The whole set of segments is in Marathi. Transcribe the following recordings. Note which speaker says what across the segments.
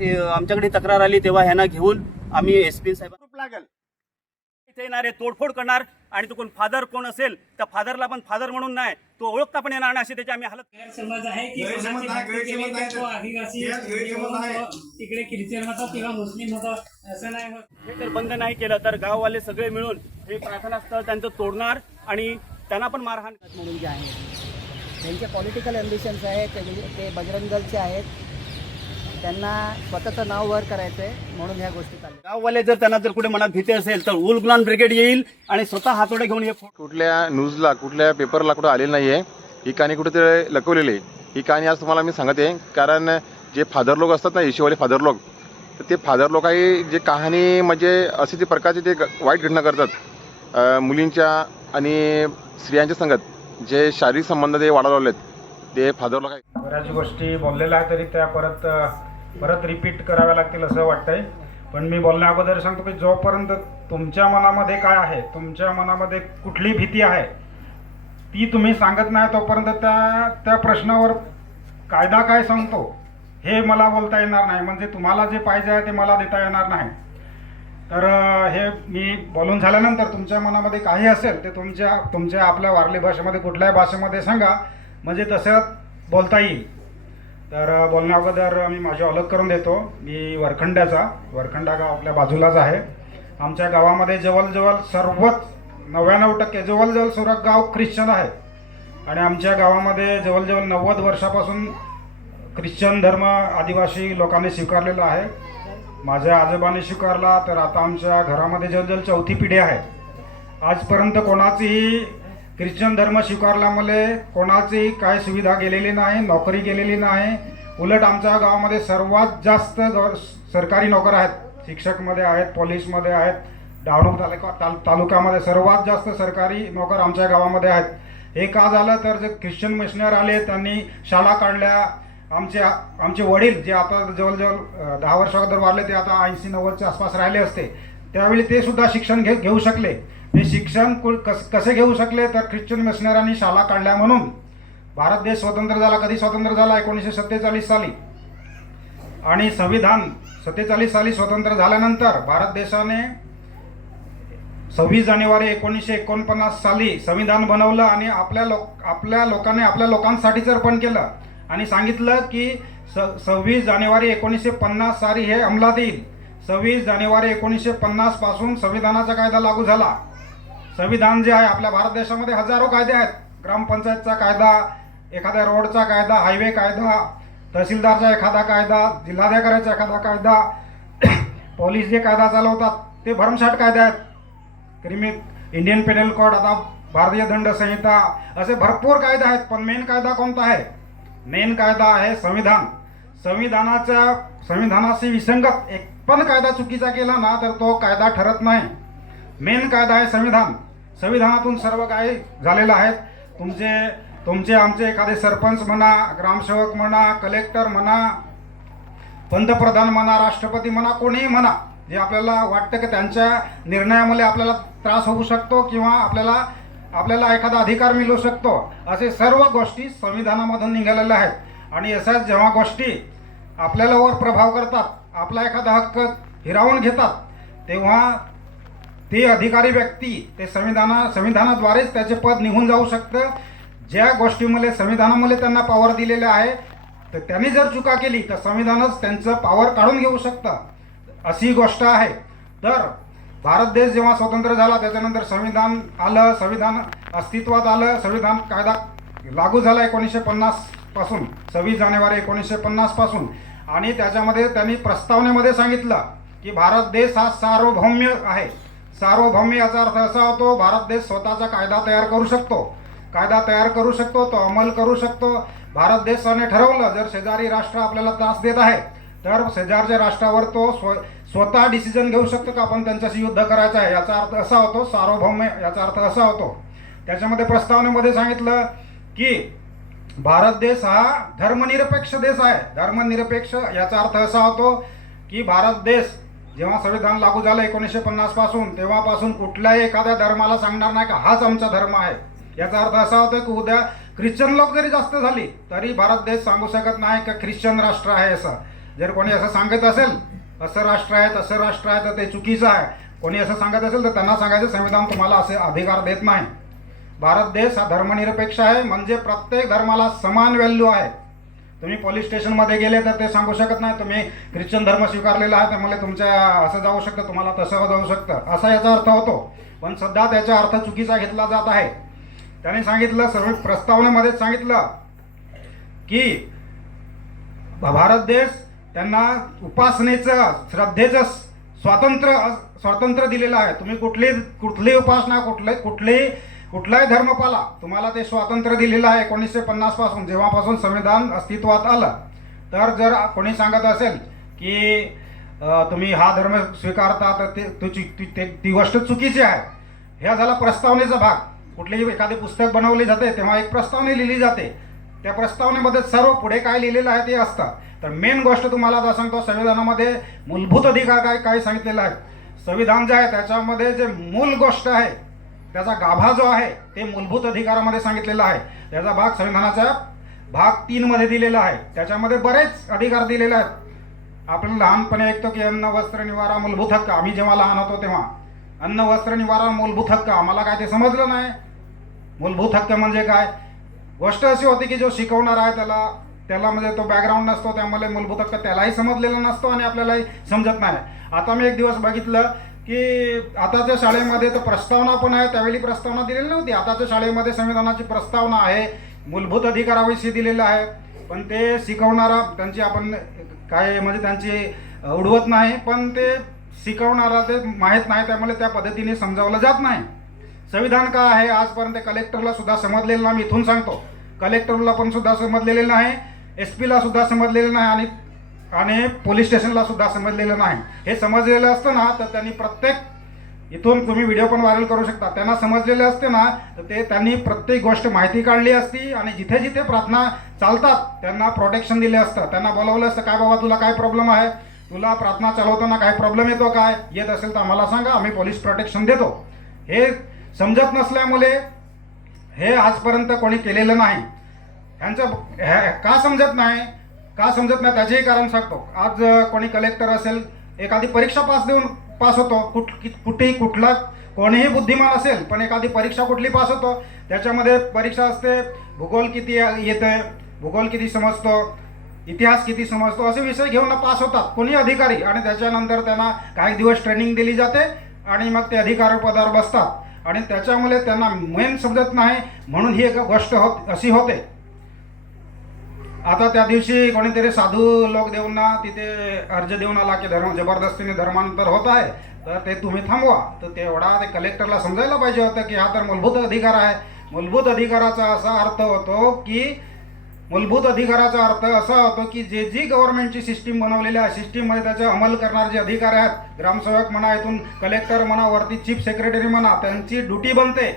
Speaker 1: आमच्याकडे तक्रार आली तेव्हा ह्यांना घेऊन आम्ही एस पी साहेब लागेल इथे येणारे तोडफोड करणार आणि तो कोण फादर कोण असेल त्या फादरला पण फादर म्हणून नाही तो ओळखता पण येणार नाही अशी त्याची आम्ही हालत
Speaker 2: गैरसमज आहे की
Speaker 3: आहे,
Speaker 2: तर
Speaker 3: आहे.
Speaker 2: आदिवासी
Speaker 3: आहे.
Speaker 2: तिकडे ख्रिश्चन होता किंवा मुस्लिम होता असं नाही होत
Speaker 1: हे जर बंद नाही केलं तर गाववाले सगळे मिळून हे प्रार्थना स्थळ त्यांचं तोडणार आणि त्यांना पण मारहाण
Speaker 4: म्हणून जे आहेत त्यांचे पॉलिटिकल अम्बिशन्स आहेत ते- ते बजरंग दलचे आहेत त्यांना स्वतःचं नाव वर करायचं आहे म्हणून ह्या गोष्टी चालल्या.
Speaker 1: गाववाले जर त्यांना जर कुठे मनात भीती असेल तर उल गुलान ब्रिगेड येईल आणि स्वतः हातोडे घेऊन हे
Speaker 5: कुठल्या न्यूजला कुठल्या पेपरला कुठं आलेलं नाही आहे ही कहाणी कुठेतरी लपवलेली आहे. ही कहाणी आज तुम्हाला मी सांगत आहे कारण जे फादर लोक असतात ना येशीवाले फादर लोक तर ते फादर लोक आहे जे कहाणी म्हणजे असे ते प्रकारचे ते वाईट घटना करतात मुलींच्या आणि स्त्रियांच्या संगत जे शारीरिक संबंध ते वाढवले आहेत ते फादर लोक आहे
Speaker 6: बऱ्याच गोष्टी बोललेल्या आहेत तरी त्या परत परत रिपीट कराव्या लागतील असं वाटतंय. पण मी बोलण्या अगोदर सांगतो की जोपर्यंत तुमच्या मनामध्ये काय आहे तुमच्या मनामध्ये कुठली भीती आहे ती तुम्ही सांगत नाही तोपर्यंत त्या त्या प्रश्नावर कायदा काय सांगतो हे मला बोलता येणार नाही. म्हणजे तुम्हाला जे पाहिजे आहे ते मला देता येणार नाही. तर हे मी बोलून झाल्यानंतर तुमच्या मनामध्ये काही असेल ते तुमच्या तुमच्या आपल्या वारली भाषेमध्ये कुठल्याही भाषेमध्ये सांगा. म्हणजे तसं बोलता येईल. तर बोलण्या अगोदर मी माझी ओळख करून देतो. मी वरखंड्याचा. वरखंडा गाव आपल्या बाजूलाच आहे. आमच्या गावामध्ये जवळजवळ सर्वच नव्याण्णव टक्के जवळजवळ सर्व गाव ख्रिश्चन आहे आणि आमच्या गावामध्ये जवळजवळ नव्वद वर्षापासून ख्रिश्चन धर्म आदिवासी लोकांनी स्वीकारलेला आहे. माझ्या आजोबांनी स्वीकारला तर आता आमच्या घरामध्ये जवळजवळ चौथी पिढी आहे. आजपर्यंत कोणाचीही ख्रिश्चन धर्म स्वीकारल्यामुळे कोणाची काय सुविधा गेलेली नाही नोकरी गेलेली नाही. उलट आमच्या गावामध्ये सर्वात जास्त सरकारी नोकर आहेत शिक्षकमध्ये आहेत पोलीसमध्ये आहेत डहाणू तालुका ताल तालुक्यामध्ये सर्वात जास्त सरकारी नोकर आमच्या गावामध्ये आहेत. हे का झालं तर जे ख्रिश्चन मिशनर आले त्यांनी शाळा काढल्या. आमचे आमचे वडील जे आता जवळजवळ दहा वर्ष अगोदर वाढले ते आता ऐंशी नव्वदच्या आसपास राहिले असते. त्यावेळी ते सुद्धा शिक्षण घे घेऊ शकले. हे शिक्षण कु- कस कसे घेऊ शकले तर ख्रिश्चन मिशनरांनी शाळा काढल्या म्हणून. भारत देश स्वतंत्र झाला कधी स्वतंत्र झाला? एकोणीसशे सत्तेचाळीस साली. आणि संविधान सत्तेचाळीस साली स्वतंत्र झाल्यानंतर भारत देशाने सव्वीस जानेवारी एकोणीसशे एकोणपन्नास साली संविधान बनवलं आणि आपल्या लोक आपल्या लोकांनी आपल्या लोकांसाठीच अर्पण केलं. आणि सांगितलं की स सव्वीस जानेवारी एकोणीसशे पन्नास साली हे अंमलात येईल. सव्वीस जानेवारी एकोणीसशे पन्नासपासून संविधानाचा कायदा लागू झाला. संविधान जे आहे आपल्या भारत देशामध्ये हजारो कायदे आहेत. ग्रामपंचायतचा कायदा एखाद्या रोडचा कायदा हायवे कायदा तहसीलदारचा एखादा कायदा जिल्हाधिकाऱ्याचा एखादा कायदा पोलीस जे कायदा चालवतात ते भरमसाठ कायदे आहेत. क्रिमी इंडियन पेनल कोड आता भारतीय दंड संहिता असे भरपूर कायदे आहेत पण मेन कायदा कोणता आहे? मेन कायदा आहे संविधान. संविधानाच्या संविधानाशी विसंगत एक पण कायदा चुकीचा केला ना तर तो कायदा ठरत नाही. मेन कायदा आहे संविधान. संविधानातून सर्व काही झालेलं आहे. तुमचे तुमचे आमचे एखादे सरपंच म्हणा ग्रामसेवक म्हणा कलेक्टर म्हणा पंतप्रधान म्हणा राष्ट्रपती म्हणा कोणीही म्हणा जे आपल्याला वाटतं की त्यांच्या निर्णयामुळे आपल्याला त्रास होऊ शकतो किंवा आपल्याला आपल्याला एखादा अधिकार मिळू शकतो असे सर्व गोष्टी संविधानामधून निघालेल्या आहेत. आणि अशाच जेव्हा गोष्टी आपल्याला वर प्रभाव करतात आपला एखादा हक्क हिरावून घेतात तेव्हा ते अधिकारी व्यक्ती ते संविधाना संविधानाद्वारेच त्याचे पद निघून जाऊ शकतं. ज्या गोष्टीमुळे संविधानामुळे त्यांना पॉवर दिलेले आहे तर त्यांनी जर चुका केली तर संविधानच त्यांचं पॉवर काढून घेऊ शकतं. अशी गोष्ट आहे. तर भारत देश जेव्हा स्वतंत्र झाला त्याच्यानंतर संविधान आलं संविधान अस्तित्वात आलं संविधान कायदा लागू झाला एकोणीसशे पन्नासपासून सव्वीस जानेवारी एकोणीसशे पन्नासपासून आणि त्याच्यामध्ये त्यांनी प्रस्तावनेमध्ये सांगितलं की भारत देश हा सार्वभौम्य आहे. सार्वभौम्य याचा अर्थ असा होतो भारत देश स्वतःचा कायदा तयार करू शकतो. कायदा तयार करू शकतो तो अंमल करू शकतो. भारत देशाने ठरवलं जर शेजारी राष्ट्र आपल्याला त्रास देत आहे तर शेजारच्या राष्ट्रावर तो स्व स्वतः डिसिजन घेऊ शकतो का? आपण त्यांच्याशी युद्ध करायचं आहे याचा अर्थ असा होतो सार्वभौम्य याचा अर्थ असा होतो. त्याच्यामध्ये प्रस्तावनेमध्ये सांगितलं की भारत देश हा धर्मनिरपेक्ष देश आहे. धर्मनिरपेक्ष याचा अर्थ असा होतो की भारत देश जेव्हा संविधान लागू झालं एकोणीसशे पन्नासपासून तेव्हापासून कुठल्याही एखाद्या धर्माला सांगणार नाही का हाच आमचा धर्म आहे. याचा अर्थ असा होतो की उद्या ख्रिश्चन लोक जरी जास्त झाली तरी भारत देश सांगू शकत नाही का ख्रिश्चन राष्ट्र आहे असं. जर कोणी असं सांगत असेल असं राष्ट्र आहे तसं राष्ट्र आहे तर ते चुकीचं आहे. कोणी असं सांगत असेल तर त्यांना सांगायचं संविधान तुम्हाला असे अधिकार देत नाही. भारत देश हा धर्मनिरपेक्ष आहे म्हणजे प्रत्येक धर्माला समान व्हॅल्यू आहे. तुम्ही पोलीस स्टेशनमध्ये गेले तर ते सांगू शकत नाही. तुम्ही ख्रिश्चन धर्म स्वीकारलेला आहे त्यामुळे तुमच्या असं जाऊ शकतं तुम्हाला तसं जाऊ शकतं. असा याचा अर्थ होतो. पण सध्या त्याचा अर्थ चुकीचा घेतला जात आहे. त्याने सांगितलं सर्व प्रस्तावनेमध्येच सांगितलं की भारत देश त्यांना उपासनेचं श्रद्धेचं स्वातंत्र्य स्वातंत्र्य दिलेलं आहे. तुम्ही कुठली कुठली उपासना कुठले कुठली कुठलाही धर्मपाला तुम्हाला ते स्वातंत्र्य दिलेलं आहे एकोणीसशे पन्नासपासून जेव्हापासून संविधान अस्तित्वात आलं. तर जर कोणी सांगत असेल की तुम्ही हा धर्म स्वीकारता तर ते तो ती- ते- ती गोष्ट चुकीची आहे. ह्या झाला प्रस्तावनेचा भाग. कुठलेही एखादे पुस्तक बनवले जाते तेव्हा एक प्रस्तावने लिहिली जाते. त्या प्रस्तावनेमध्ये सर्व पुढे काय लिहिलेलं आहे ते असतं. तर मेन गोष्ट तुम्हाला आता सांगतो संविधानामध्ये मूलभूत अधिकार काय काय सांगितलेलं आहे? संविधान जे आहे त्याच्यामध्ये जे मूल गोष्ट आहे त्याचा गाभा जो आहे ते मूलभूत अधिकारामध्ये सांगितलेला आहे. त्याचा भाग संविधानाचा भाग तीनमध्ये दिलेला आहे. त्याच्यामध्ये बरेच अधिकार दिलेले आहेत. आपण लहानपणी ऐकतो की अन्न वस्त्र निवारा मूलभूत हक्क. आम्ही जेव्हा लहान होतो तेव्हा अन्न वस्त्र निवारा मूलभूत हक्क. आम्हाला काय ते समजलं नाही. मूलभूत हक्क म्हणजे काय? गोष्ट अशी होती की जो शिकवणार आहे त्याला त्याला म्हणजे तो बॅकग्राऊंड नसतो. त्यामुळे मूलभूत हक्क त्यालाही समजलेला नसतो आणि आपल्यालाही समजत नाही. आता मी एक दिवस बघितलं की आताच्या शाळेमध्ये तर प्रस्तावना पण आहे त्यावेळी प्रस्तावना दिलेली नव्हती. आताच्या शाळेमध्ये संविधानाची प्रस्तावना आहे मूलभूत अधिकाराविषयी दिलेलं आहे. पण ते शिकवणारा त्यांची आपण काय म्हणजे त्यांची उडवत नाही पण ते शिकवणारा ते माहीत नाही त्यामुळे त्या पद्धतीने समजावलं जात नाही. संविधान काय आहे? आजपर्यंत कलेक्टरला सुद्धा समजलेलं नाही मी इथून सांगतो. कलेक्टरला पण सुद्धा समजलेलं नाही एस पीला सुद्धा समजलेलं नाही आणि आणि पोलीस स्टेशनला सुद्धा समजलेलं नाही. हे समजलेलं असतं ना तर त्यांनी प्रत्येक इथून तुम्ही व्हिडिओ पण व्हायरल करू शकता. त्यांना समजलेले असते ना तर ते त्यांनी प्रत्येक गोष्ट माहिती काढली असती आणि जिथे जिथे प्रार्थना चालतात त्यांना प्रोटेक्शन दिले असतं. त्यांना बोलावलं असतं काय बाबा तुला काय प्रॉब्लेम आहे? तुला प्रार्थना चालवताना काय प्रॉब्लेम येतो काय? येत असेल तर आम्हाला सांगा आम्ही पोलीस प्रोटेक्शन देतो. हे समजत नसल्यामुळे हे आजपर्यंत कोणी केलेलं नाही. ह्यांचं हे का समजत नाही? का समजत नाही त्याचेही कारण सांगतो. आज कोणी कलेक्टर असेल एखादी परीक्षा पास देऊन पास होतो. कुठ कुठेही कुठला कोणीही बुद्धिमान असेल पण एखादी परीक्षा कुठली पास होतो त्याच्यामध्ये परीक्षा असते भूगोल किती येतं भूगोल किती समजतो इतिहास किती समजतो असे विषय घेऊन पास होतात. कोणी अधिकारी आणि त्याच्यानंतर त्यांना काही दिवस ट्रेनिंग दिली जाते आणि मग ते अधिकार पदावर बसतात. आणि त्याच्यामुळे त्यांना मेन समजत नाही म्हणून ही एक गोष्ट होत अशी होते. आता त्या दिवशी कोणीतरी साधू लोक देऊन तिथे अर्ज देऊन आला की धर्म जबरदस्तीने धर्मांतर होत आहे तर ते तुम्ही थांबवा. तर तेवढा ते कलेक्टरला समजायला पाहिजे होतं की हा तर मूलभूत अधिकार आहे. मूलभूत अधिकाराचा असा अर्थ होतो की मूलभूत अधिकाराचा अर्थ असा होतो की जे जी गव्हर्नमेंटची सिस्टीम बनवलेली आहे सिस्टीममध्ये त्याचा अंमल करणारे जे अधिकारी आहेत ग्रामसेवक म्हणा इथून कलेक्टर म्हणा वरती चीफ सेक्रेटरी म्हणा त्यांची ड्युटी बनते.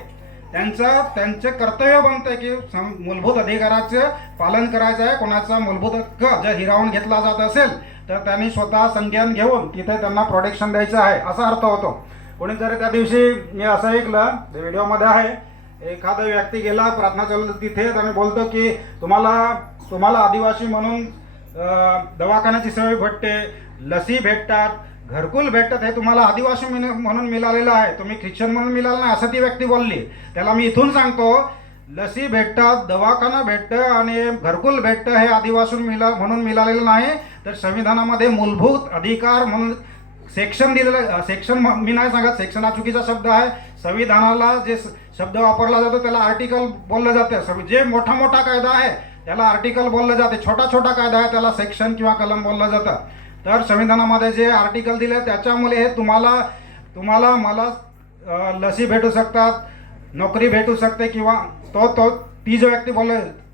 Speaker 6: त्यांचं त्यांचं कर्तव्य बनते की सम- मूलभूत अधिकाराचं पालन करायचं आहे. कोणाचा मूलभूत हक्क जर हिरावून घेतला जात असेल तर त्यांनी स्वतः संज्ञान घेऊन तिथे त्यांना प्रोटेक्शन द्यायचं आहे असा अर्थ होतो. कोणी जर त्या दिवशी मी असं ऐकलं व्हिडिओमध्ये आहे एखादा व्यक्ती गेला प्रार्थना चालू तिथे त्याने बोलतो की तुम्हाला तुम्हाला आदिवासी म्हणून दवाखान्याची सोय भेटते लसी भेटतात घरकुल भेटत हे तुम्हाला आदिवासी मिन- म्हणून मिळालेलं आहे. तुम्ही ख्रिश्चन म्हणून मिळालं नाही असं ती व्यक्ती बोलली. त्याला मी इथून सांगतो लसी भेटतात दवाखाना भेटतं आणि घरकुल भेटतं हे आदिवासी मिला म्हणून मिळालेलं नाही. तर संविधानामध्ये मूलभूत अधिकार म्हणून सेक्शन दिलेलं सेक्शन मी नाही सांगत सेक्शन हा चुकीचा शब्द आहे. संविधानाला जे शब्द वापरला जातो त्याला आर्टिकल बोललं जातं. जे मोठा मोठा कायदा आहे त्याला आर्टिकल बोललं जाते. छोटा छोटा कायदा आहे त्याला सेक्शन किंवा कलम बोललं जातं. तर संविधानामध्ये जे आर्टिकल दिले त्याच्यामुळे हे तुम्हाला तुम्हाला मला लसी भेटू शकतात नोकरी भेटू शकते किंवा तो तो ती जो व्यक्ती बोल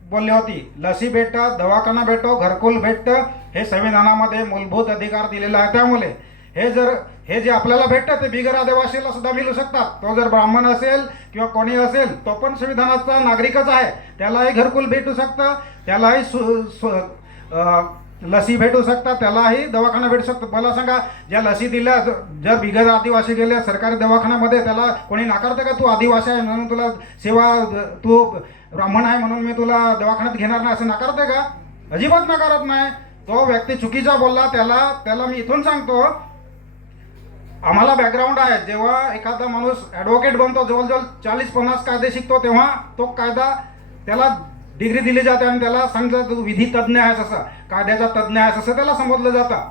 Speaker 6: बोलली होती लसी भेटतं दवाखाना भेटतो घरकुल भेटतं हे संविधानामध्ये मूलभूत अधिकार दिलेला आहे. त्यामुळे हे जर हे जे आपल्याला भेटतं ते बिगर आदिवासीला सुद्धा मिळू शकतात. तो जर ब्राह्मण असेल किंवा कोणी असेल तो पण संविधानाचा नागरिकच आहे. त्यालाही घरकुल भेटू शकतं त्यालाही सु, सु अ, लसी भेटू शकतात त्यालाही दवाखाना भेटू शकतो. मला सांगा ज्या लसी दिल्या जर बिगर आदिवासी गेल्या सरकारी दवाखान्यामध्ये त्याला कोणी नाकारतं का? तू आदिवासी आहे म्हणून तुला सेवा तू ब्राह्मण आहे म्हणून मी तुला दवाखान्यात घेणार नाही असं नाकारते का? अजिबात नाकारत नाही. तो व्यक्ती चुकीचा बोलला त्याला त्याला मी इथून सांगतो आम्हाला बॅकग्राऊंड आहे. जेव्हा एखादा माणूस ॲडव्होकेट बनतो जवळजवळ चाळीस पन्नास कायदे शिकतो तेव्हा तो कायदा त्याला डिग्री दिली जाते आणि त्याला सांगतात तू विधी तज्ज्ञ आहेस असं. कायद्याचा तज्ज्ञ आहेस असं त्याला संबोधलं जातं.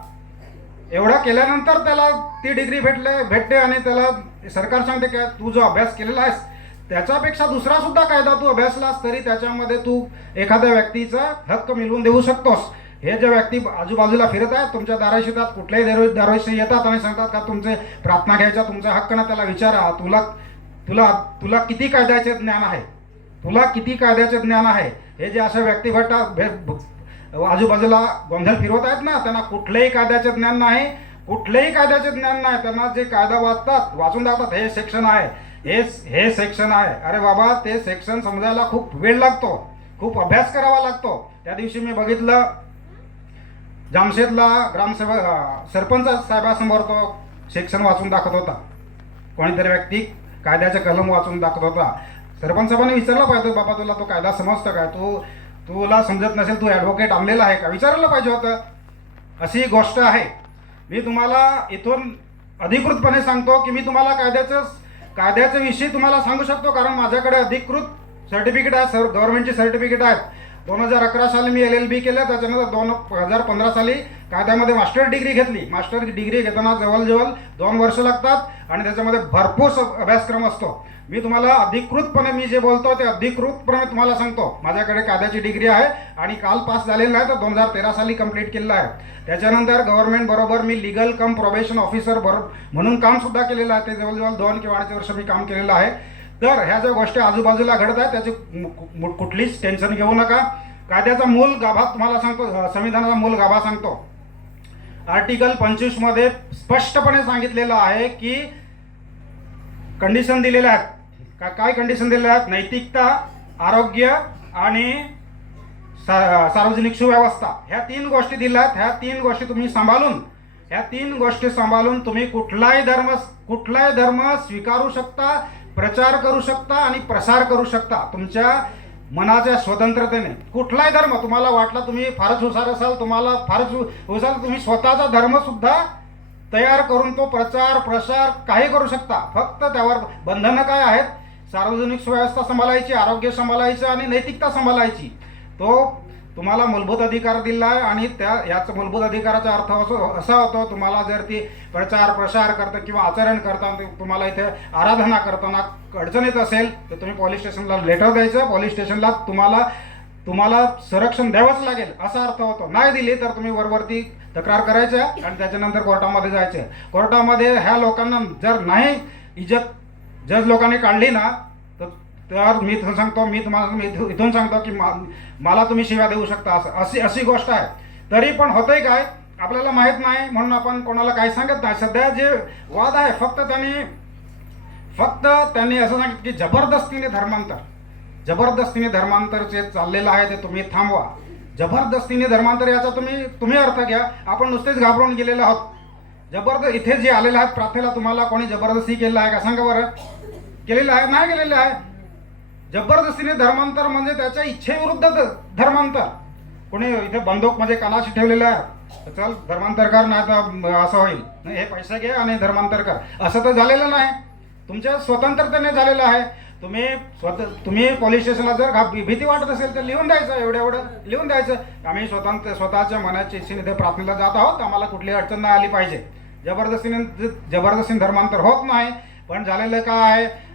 Speaker 6: एवढं केल्यानंतर त्याला ती डिग्री भेटले भेटते आणि त्याला सरकार सांगते की तू जो अभ्यास केलेला आहेस त्याच्यापेक्षा दुसरा सुद्धा कायदा तू अभ्यासलास तरी त्याच्यामध्ये तू एखाद्या व्यक्तीचा हक्क मिळवून देऊ शकतोस. हे जे व्यक्ती आजूबाजूला फिरत आहेत तुमच्या दाराशी येतात कुठल्याही दररोज दारोशी येतात आणि सांगतात का तुमचे प्रार्थना घ्यायच्या तुमचा हक्क ना त्याला विचारा तुला तुला तुला किती कायद्याचे ज्ञान आहे? तुला किती कायद्याचे ज्ञान आहे? हे जे अशा व्यक्ती आजूबाजूला गोंधळ फिरवत आहेत ना त्यांना कुठलेही कायद्याचे ज्ञान नाही. कुठलेही कायद्याचे ज्ञान नाही. त्यांना जे कायदा वाचतात वाचून दाखवतात हे सेक्शन आहे. हे हे सेक्शन आहे. अरे बाबा ते सेक्शन समजायला खूप वेळ लागतो. खूप अभ्यास करावा लागतो. त्या दिवशी मी बघितलं जामशेदला ग्रामसेवक सरपंच साहेबासमोर तो सेक्शन वाचून दाखवत होता. कोणीतरी व्यक्ती कायद्याचे कलम वाचून दाखवत होता. सरपंच साहेबांनी विचारलं पाहिजे बाबा तुला तो कायदा समजतं काय तू तुला समजत नसेल तू ॲडव्होकेट आणलेला आहे का? विचारायला पाहिजे होतं. अशी गोष्ट आहे. मी तुम्हाला इथून अधिकृतपणे सांगतो की मी तुम्हाला कायद्याचं कायद्याच्या विषयी तुम्हाला सांगू शकतो कारण माझ्याकडे अधिकृत सर्टिफिकेट आहे सर गव्हर्नमेंटची सर्टिफिकेट आहेत दोन हजार अकरा साली मी एल एल बी केलं त्याच्यानंतर दोन हजार पंधरा साली कायद्यामध्ये मास्टर डिग्री घेतली. मास्टर डिग्री घेताना जवळजवळ दोन वर्ष लागतात आणि त्याच्यामध्ये भरपूर स- अभ्यासक्रम असतो. मी तुम्हाला अधिकृतपणे मी जे बोलतो ते अधिकृतपणे तुम्हाला सांगतो. माझ्याकडे कायद्याची डिग्री आहे आणि काल पास झालेलं आहे तर दोन हजार तेरा साली कंप्लीट केलेलं आहे. त्याच्यानंतर गव्हर्नमेंट बरोबर मी लिगल कम प्रोबेशन ऑफिसर बरोबर म्हणून कामसुद्धा केलेलं आहे. ते जवळजवळ दोन किंवा अडीच वर्ष मी काम केलेलं आहे. तर ह्या ज्या गोष्टी आजूबाजूला घडत आहेत त्याची कुठलीच टेन्शन घेऊ नका. कायद्याचा मूल गाभा तुम्हाला सांगतो संविधानाचा मूल गाभा सांगतो. आर्टिकल पंचवीसमध्ये स्पष्टपणे सांगितलेलं आहे की कंडिशन दिलेल्या आहेत. का काय कंडिशन दिलेल्या आहेत? नैतिकता आरोग्य आणि सा- सार्वजनिक सुव्यवस्था. ह्या तीन गोष्टी दिल्या आहेत. ह्या तीन गोष्टी तुम्ही सांभाळून ह्या तीन गोष्टी सांभाळून तुम्ही कुठलाही धर्म कुठलाही धर्म स्वीकारू शकता प्रचार करू शकता आणि प्रसार करू शकता. तुमच्या मनाच्या स्वतंत्रतेने. कुठलाही धर्म तुम्हाला वाटला तुम्ही फारच हुशार असाल तुम्हाला फारच हुशार तुम्ही स्वतःचा धर्मसुद्धा तयार करून तो प्रचार प्रसार काही करू शकता. फक्त त्यावर बंधनं काय आहेत? सार्वजनिक सुव्यवस्था सांभाळायची आरोग्य सांभाळायचं आणि नैतिकता सांभाळायची. तो तुम्हाला मूलभूत अधिकार दिला आहे आणि त्या याच मूलभूत अधिकाराचा अर्थ असो असा होतो तुम्हाला जर ती प्रचार प्रसार करता किंवा आचरण करता ते- तुम्हाला इथे आराधना करताना अडचण येत असेल तर तुम्ही पोलीस स्टेशनला लेटर द्यायचं पोलीस स्टेशनला तुम्हाला तुम्हाला संरक्षण द्यावंच लागेल असा अर्थ होतो. नाही दिली तर तुम्ही वरवरती तक्रार करायच्या आणि त्याच्यानंतर कोर्टामध्ये जायचं. कोर्टामध्ये ह्या लोकांना जर नाही इज्जत जज लोकांनी काढली ना तर मी इथून सांगतो मी तुम्हाला मी इथून इथून सांगतो की मा- मला तुम्ही शिव्या देऊ शकता. असं अशी अशी गोष्ट आहे. तरी पण होतंय काय? आपल्याला माहीत नाही म्हणून आपण कोणाला काही सांगत नाही. सध्या जे वाद आहे फक्त त्यांनी फक्त त्यांनी असं सांगितलं की जबरदस्तीने धर्मांतर. जबरदस्तीने धर्मांतर जे चाललेलं आहे ते तुम्ही थांबवा. जबरदस्तीने धर्मांतर याचा तुम्ही तुम्ही अर्थ घ्या. आपण नुसतेच घाबरून गेलेलो आहोत. जबरदस्त इथे जे आलेले आहेत प्रार्थनेला तुम्हाला कोणी जबरदस्ती केलेला आहे का? सांगा बरं. केलेलं आहे? नाही केलेलं आहे? जबरदस्तीने धर्मांतर म्हणजे त्याच्या इच्छेविरुद्ध धर्मांतर. कोणी इथे बंदूक म्हणजे कलाशी ठेवलेलं आहे चल धर्मांतर कर नाही तर असं होईल. हे पैसे घे आणि धर्मांतर कर. असं तर झालेलं नाही. तुमच्या स्वतंत्रतेने झालेलं आहे. तुम्ही स्वत तुम्ही पोलीस स्टेशनला जर घा- भी- भीती वाटत असेल तर लिहून द्यायचं एवढं एवढं लिहून द्यायचं. आम्ही स्वतंत्र स्वतःच्या मनाची इच्छेने इथे प्रार्थनेला जात आहोत. आम्हाला कुठली अडचण नाही आली पाहिजे. जबरदस्तीने जबरदस्तीने धर्मांतर होत नाही. पण झालेलं काय आहे?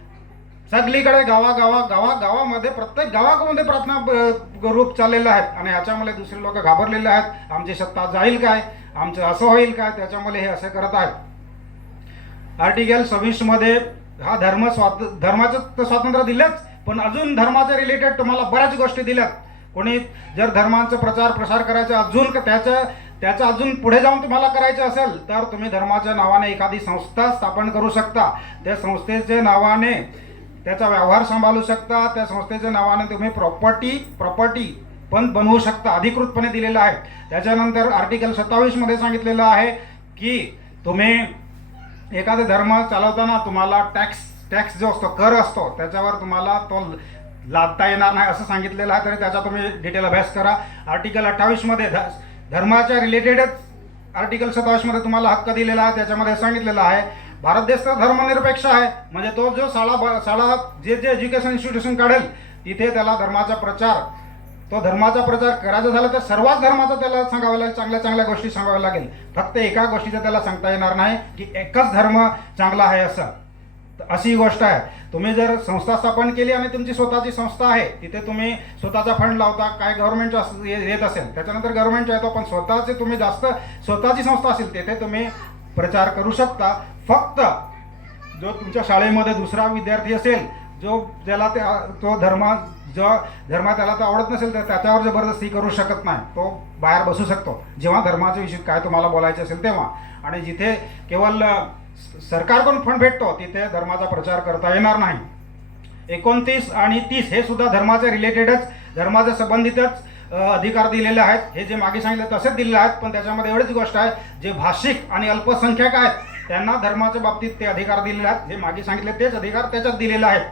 Speaker 6: सगळीकडे गावा गावा गावा गावामध्ये प्रत्येक गावामध्ये प्रार्थना ब- रूप चाललेलं आहे. आणि ह्याच्यामुळे दुसरे लोक घाबरलेले आहेत. आमची सत्ता जाईल काय? आमचं असं होईल काय? त्याच्यामुळे हे असे करत आहेत. आर्टिकल सव्वीसमध्ये हा धर्म स्वात धर्माचं तर स्वातंत्र्य दिलंच पण अजून धर्माच्या रिलेटेड तुम्हाला बऱ्याच गोष्टी दिल्यात. कोणी जर धर्मांचा प्रचार प्रसार करायचा अजून त्याचं त्याच्या त्याचं अजून पुढे जाऊन तुम्हाला करायचं असेल तर तुम्ही धर्माच्या नावाने एखादी संस्था स्थापन करू शकता. त्या संस्थेचे नावाने त्याचा व्यवहार सांभाळू शकता त्या संस्थेच्या नावाने तुम्ही प्रॉपर्टी प्रॉपर्टी पण बनवू शकता अधिकृतपणे दिलेलं आहे. त्याच्यानंतर आर्टिकल सत्तावीसमध्ये सांगितलेलं आहे की तुम्ही एखादा धर्म चालवताना तुम्हाला टॅक्स टॅक्स जो असतो कर असतो त्याच्यावर तुम्हाला तो लादता येणार नाही असं सांगितलेलं आहे तरी त्याचा तुम्ही डिटेल अभ्यास करा. आर्टिकल अठ्ठावीसमध्ये ध धर्माच्या रिलेटेडच आर्टिकल सत्तावीसमध्ये तुम्हाला हक्क दिलेला आहे त्याच्यामध्ये सांगितलेलं आहे भारत देश तर धर्मनिरपेक्ष आहे. म्हणजे तो जो शाळा ब- शाळा जे जे एज्युकेशन इन्स्टिट्यूशन काढेल तिथे त्याला धर्माचा प्रचार तो धर्माचा प्रचार करायचा झाला तर सर्वच धर्माचा त्याला सांगावं लागेल चांगल्या चांगल्या गोष्टी सांगाव्या लागेल. फक्त एका गोष्टीचं त्याला सांगता येणार नाही की एकच धर्म चांगला आहे असं. अशी ही गोष्ट आहे. तुम्ही जर संस्था स्थापन केली आणि तुमची स्वतःची संस्था आहे तिथे तुम्ही स्वतःचा फंड लावता काय गव्हर्नमेंट येत असेल त्याच्यानंतर गव्हर्नमेंटचा येतो पण स्वतःचे तुम्ही जास्त स्वतःची संस्था असेल तिथे तुम्ही प्रचार करू शकता. फक्त जो तुमच्या शाळेमध्ये दुसरा विद्यार्थी असेल जो ज्याला ते तो धर्म जो धर्म त्याला तर आवडत नसेल तर त्याच्यावर जबरदस्ती करू शकत नाही. तो बाहेर बसू शकतो. जेव्हा धर्माच्या विषयी काय तुम्हाला बोलायचं असेल तेव्हा. आणि जिथे केवळ स- सरकारकडून फंड भेटतो तिथे धर्माचा प्रचार करता येणार नाही. एकोणतीस आणि तीस हे सुद्धा धर्माचे रिलेटेडच धर्माच्या संबंधितच अधिकार दिलेले आहेत. हे जे मागे सांगितले तसेच दिलेले आहेत. पण त्याच्यामध्ये एवढीच गोष्ट आहे जे भाषिक आणि अल्पसंख्याक आहेत त्यांना धर्माच्या बाबतीत ते अधिकार दिलेले आहेत. जे मागे सांगितले तेच अधिकार त्याच्यात दिलेले आहेत.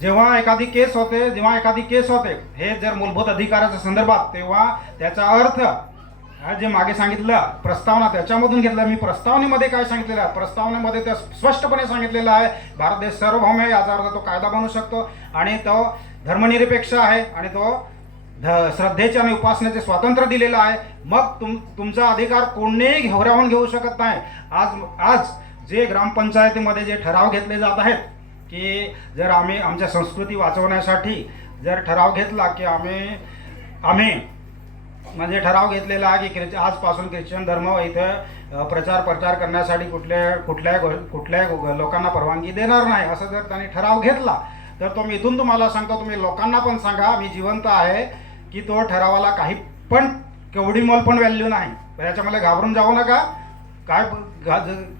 Speaker 6: जेव्हा एखादी केस होते जेव्हा एखादी केस होते हे जर मूलभूत अधिकाराच्या संदर्भात तेव्हा त्याचा अर्थ जे मागे सांगितलं प्रस्तावना त्याच्यामधून घेतलं. मी प्रस्तावनेमध्ये काय सांगितलेलं आहे? प्रस्तावनेमध्ये त्या स्पष्टपणे सांगितलेलं आहे. भारत देश सार्वभौम आहे याचा अर्थ तो कायदा बनू शकतो. आणि तो धर्मनिरपेक्ष आहे आणि तो श्रद्धेचे आणि उपासनेचे स्वातंत्र्य दिलेलं आहे. मग तुम तुमचा अधिकार कोणीही घेवरावून घेऊ शकत नाही. आज आज जे ग्रामपंचायतीमध्ये जे ठराव घेतले जात आहेत की जर आम्ही आमच्या संस्कृती वाचवण्यासाठी जर ठराव घेतला की आम्ही आम्ही म्हणजे ठराव घेतलेला आहे की ख्रिश्च आजपासून ख्रिश्चन धर्म इथं प्रचार प्रचार करण्यासाठी कुठल्या कुठल्याही गो- कुठल्याही लोकांना परवानगी देणार नाही. असं जर त्यांनी ठराव घेतला तर तो मी इथून तुम्हाला सांगतो तुम्ही लोकांना पण सांगा मी जिवंत आहे. की तो ठरावाला काही पण केवढी मॉल पण व्हॅल्यू नाही. तर याच्यामध्ये घाबरून जाऊ नका. काय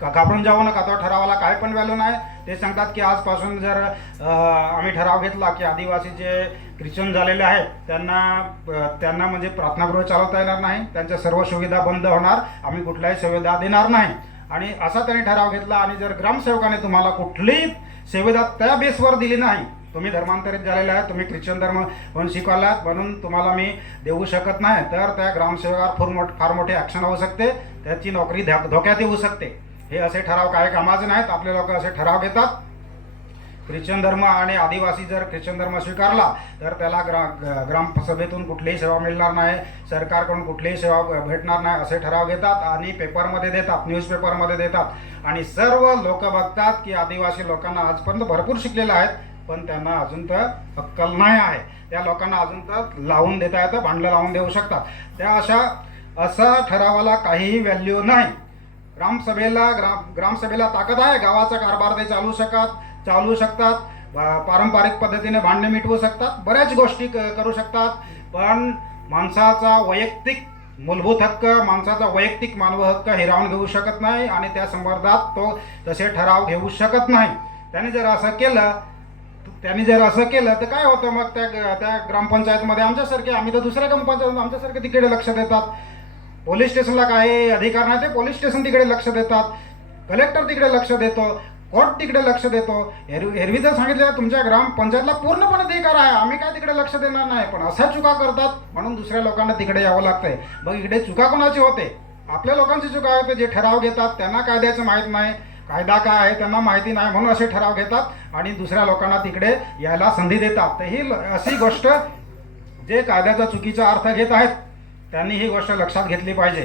Speaker 6: घाबरून जाऊ नका. तो ठरावाला काय पण व्हॅल्यू नाही. ते सांगतात की आजपासून जर आम्ही ठराव घेतला की आदिवासी जे ख्रिश्चन झालेले आहेत त्यांना त्यांना म्हणजे प्रार्थनागृह चालवता येणार नाही. त्यांच्या सर्व सुविधा बंद होणार. आम्ही कुठल्याही सुविधा देणार नाही. आणि असा त्यांनी ठराव घेतला आणि जर ग्रामसेवकाने तुम्हाला कुठलीही सुविधा त्या बेसवर दिली नाही तुम्ही धर्मांतरित झालेले आहे तुम्ही ख्रिश्चन धर्म म्हणून आहात म्हणून तुम्हाला मी देऊ शकत नाही. तर त्या ग्रामसेवकावर फार मोठ फार मोठे ॲक्शन होऊ शकते. त्याची नोकरी धो धोक्यात येऊ शकते. हे असे ठराव काय कामाचे नाहीत. आपले लोक असे ठराव घेतात. ख्रिश्चन धर्म आणि आदिवासी जर ख्रिश्चन धर्म स्वीकारला तर त्याला ग्रा ग्रामसभेतून कुठलीही सेवा मिळणार नाही. सरकारकडून कुठलीही सेवा भेटणार नाही असे ठराव घेतात आणि पेपरमध्ये देतात न्यूजपेपरमध्ये देतात. आणि सर्व लोक बघतात की आदिवासी लोकांना आजपर्यंत भरपूर शिकलेले आहेत. पण त्यांना अजून तर अक्कल नाही आहे. त्या लोकांना अजून तर लावून देता येतं भांडलं लावून देऊ शकतात. त्या अशा असा ठरावाला काहीही व्हॅल्यू नाही. ग्रामसभेला ग्राम ग्रामसभेला ताकद आहे. गावाचा कारभार ते चालू शकतात चालू शकतात. पारंपरिक पद्धतीने भांडणे मिटवू शकतात. बऱ्याच गोष्टी क- करू शकतात. पण माणसाचा वैयक्तिक मूलभूत हक्क माणसाचा वैयक्तिक मानव हक्क हिरावून घेऊ शकत नाही आणि त्या संदर्भात तो तसे ठराव घेऊ शकत नाही. त्याने जर असं केलं त्यांनी जर असं केलं तर काय होतं मग त्या त्या ग्रामपंचायतमध्ये आमच्यासारखे आम्ही तर दुसऱ्या ग्रामपंचायत आमच्यासारखे तिकडे लक्ष देतात. पोलीस स्टेशनला काय अधिकार नाही ते पोलीस स्टेशन तिकडे लक्ष देतात. कलेक्टर तिकडे लक्ष देतो कोर्ट तिकडे लक्ष देतो. एरवी हेरवी जर सांगितलं तुमच्या ग्रामपंचायतला पूर्णपणे अधिकार आहे आम्ही काय तिकडे लक्ष देणार नाही पण अशा चुका करतात म्हणून दुसऱ्या लोकांना तिकडे यावं लागतंय. मग इकडे चुका कोणाची होते? आपल्या लोकांची चुका होते जे ठराव घेतात त्यांना कायद्याचं माहीत नाही. कायदा काय आहे त्यांना माहिती नाही म्हणून असे ठराव घेतात आणि दुसऱ्या लोकांना तिकडे यायला संधी देतात. तर ही ल- अशी गोष्ट जे कायद्याचा चुकीचा अर्थ घेत आहेत त्यांनी ही गोष्ट लक्षात घेतली पाहिजे.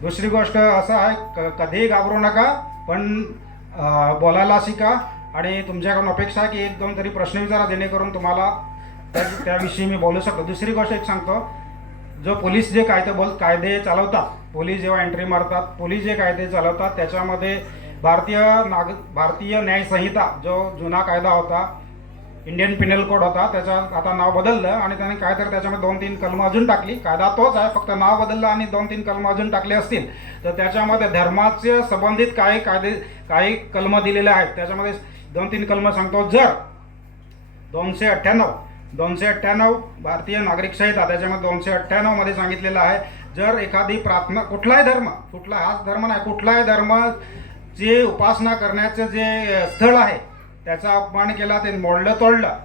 Speaker 6: दुसरी गोष्ट असं आहे क कधीही घाबरू नका पण बोलायला शिका आणि तुमच्याकडून अपेक्षा आहे की एक दोन तरी प्रश्न विचारा जेणेकरून तुम्हाला त्या त्याविषयी मी बोलू शकतो. दुसरी गोष्ट एक सांगतो जो पोलीस जे कायदे बोल कायदे चालवतात पोलीस जेव्हा एंट्री मारतात पोलीस जे कायदे चालवतात त्याच्यामध्ये भारतीय नाग भारतीय न्यायसंहिता जो जुना कायदा होता इंडियन पिनल कोड होता त्याचा आता नाव बदललं आणि त्याने काय तर त्याच्यामध्ये दोन तीन कलमं अजून टाकली. कायदा तोच आहे फक्त नाव बदललं आणि दोन तीन कलमं अजून टाकले असतील. तर त्याच्यामध्ये धर्माचे संबंधित काही कायदे काही कलमं दिलेले आहेत. त्याच्यामध्ये दोन तीन कलमं सांगतो. जर दोनशे अठ्ठ्याण्णव दोनशे अठ्ठ्याण्णव भारतीय नागरिक संहिता त्याच्यामध्ये दोनशे अठ्ठ्याण्णवमध्ये सांगितलेलं आहे जर एखादी प्रार्थना कुठलाही धर्म कुठला हाच धर्म नाही कुठलाही धर्म जे उपासना करण्याचं जे स्थळ आहे त्याचा अपमान केला ते मोडलं तोडलं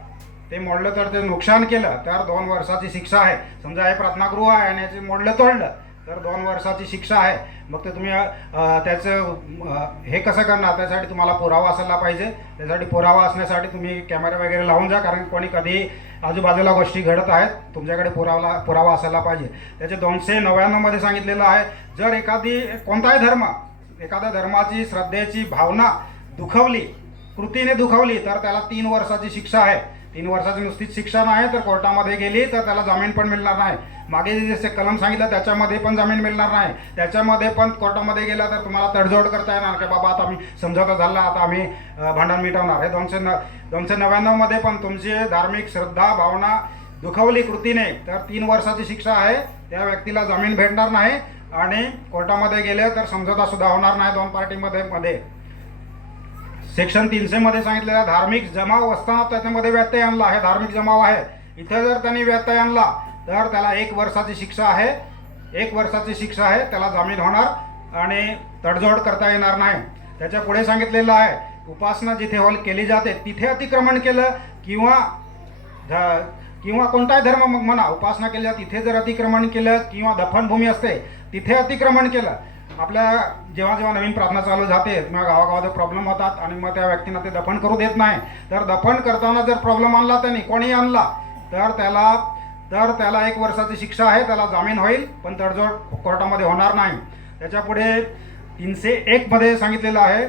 Speaker 6: ते मोडलं तर ते नुकसान केलं तर दोन वर्षाची शिक्षा आहे. समजा हे प्रार्थनागृह आहे आणि याचे मोडलं तोडलं तर दोन वर्षाची शिक्षा आहे. मग ते तुम्ही त्याचं हे कसं करणार? त्यासाठी तुम्हाला पुरावा असायला पाहिजे. त्यासाठी पुरावा असण्यासाठी तुम्ही कॅमेरे वगैरे लावून जा कारण कोणी कधी आजूबाजूला गोष्टी घडत आहेत. तुमच्याकडे पुरावा पुरावा असायला पाहिजे. त्याचे दोनशे नव्याण्णवमध्ये सांगितलेलं आहे जर एखादी कोणताही धर्म एखाद्या धर्माची श्रद्धेची भावना दुखवली कृतीने दुखवली तर त्याला तीन वर्षाची शिक्षा आहे. तीन वर्षाची नुसतीच शिक्षा नाही तर कोर्टामध्ये गेली तर त्याला जामीन पण मिळणार नाही. मागे जसे कलम सांगितलं त्याच्यामध्ये पण जामीन मिळणार नाही. त्याच्यामध्ये पण कोर्टामध्ये गेला तर तुम्हाला तडजोड करता येणार. की बाबा आता आम्ही समझोता झाला आता आम्ही भांडण मिटवणार. हे दोनशे न दोनशे नव्याण्णवमध्ये पण तुमची धार्मिक श्रद्धा भावना दुखवली कृतीने तर तीन वर्षाची शिक्षा आहे. त्या व्यक्तीला जामीन भेटणार नाही आणि कोर्टामध्ये गेले तर समझोता सुद्धा होणार नाही दोन पार्टीमध्ये मध्ये. सेक्शन तीनशेमध्ये सांगितलेला सांगितलेलं धार्मिक जमाव असताना त्याच्यामध्ये व्यत्यय आणला. हे धार्मिक जमाव आहे. इथे जर त्यांनी व्यत्यय आणला तर त्याला एक वर्षाची शिक्षा आहे. एक वर्षाची शिक्षा आहे त्याला जामीन होणार आणि तडजोड करता येणार नाही. त्याच्या पुढे सांगितलेलं आहे उपासना जिथे हॉल केली जाते तिथे अतिक्रमण केलं किंवा ध- किंवा कोणताही धर्म मग म्हणा उपासना केली जाते तिथे जर अतिक्रमण केलं किंवा दफनभूमी असते तिथे अतिक्रमण केलं. आपल्या जेव्हा जेव्हा नवीन प्रार्थना चालू जाते मग गावागावात प्रॉब्लेम होतात आणि मग त्या व्यक्तींना ते दफन करू देत नाही. तर दफन करताना जर प्रॉब्लेम आणला त्यांनी कोणी आणला तर त्याला तर त्याला एक वर्षाची शिक्षा आहे त्याला जामीन होईल पण तडजोड कोर्टामध्ये होणार नाही. त्याच्यापुढे तीनशे एकमध्ये सांगितलेलं आहे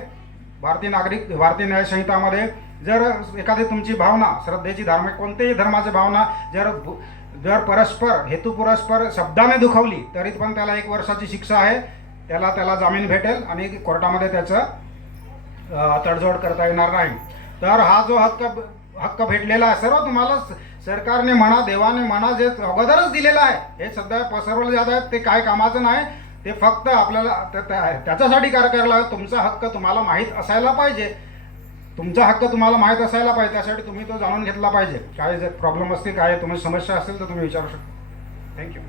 Speaker 6: भारतीय नागरिक भारतीय न्यायसंहितामध्ये जर एखादी तुमची भावना श्रद्धेची धार्मिक कोणत्याही धर्माची भावना जर जर परस्पर हेतू परस्पर शब्दाने दुखवली तरी पण त्याला एक वर्षाची शिक्षा आहे त्याला त्याला जामीन भेटेल आणि कोर्टामध्ये त्याचं तडजोड करता येणार नाही. तर हा जो हक्क हक्क भेटलेला आहे सर्व तुम्हाला सरकारने म्हणा देवाने म्हणा जे अगोदरच दिलेलं आहे हे सध्या पसरवलं जात आहे ते काय कामाचं नाही ते फक्त आपल्याला त्या- त्याच्यासाठी काय करायला हवं. तुमचा हक्क तुम्हाला माहीत असायला पाहिजे. तुमचा हक्क तुम्हाला माहीत असायला पाहिजे त्यासाठी तुम्ही तो जाणून घेतला पाहिजे. काय जर प्रॉब्लेम असतील काय तुम्ही समस्या असेल तर तुम्ही विचारू शकता. थँक्यू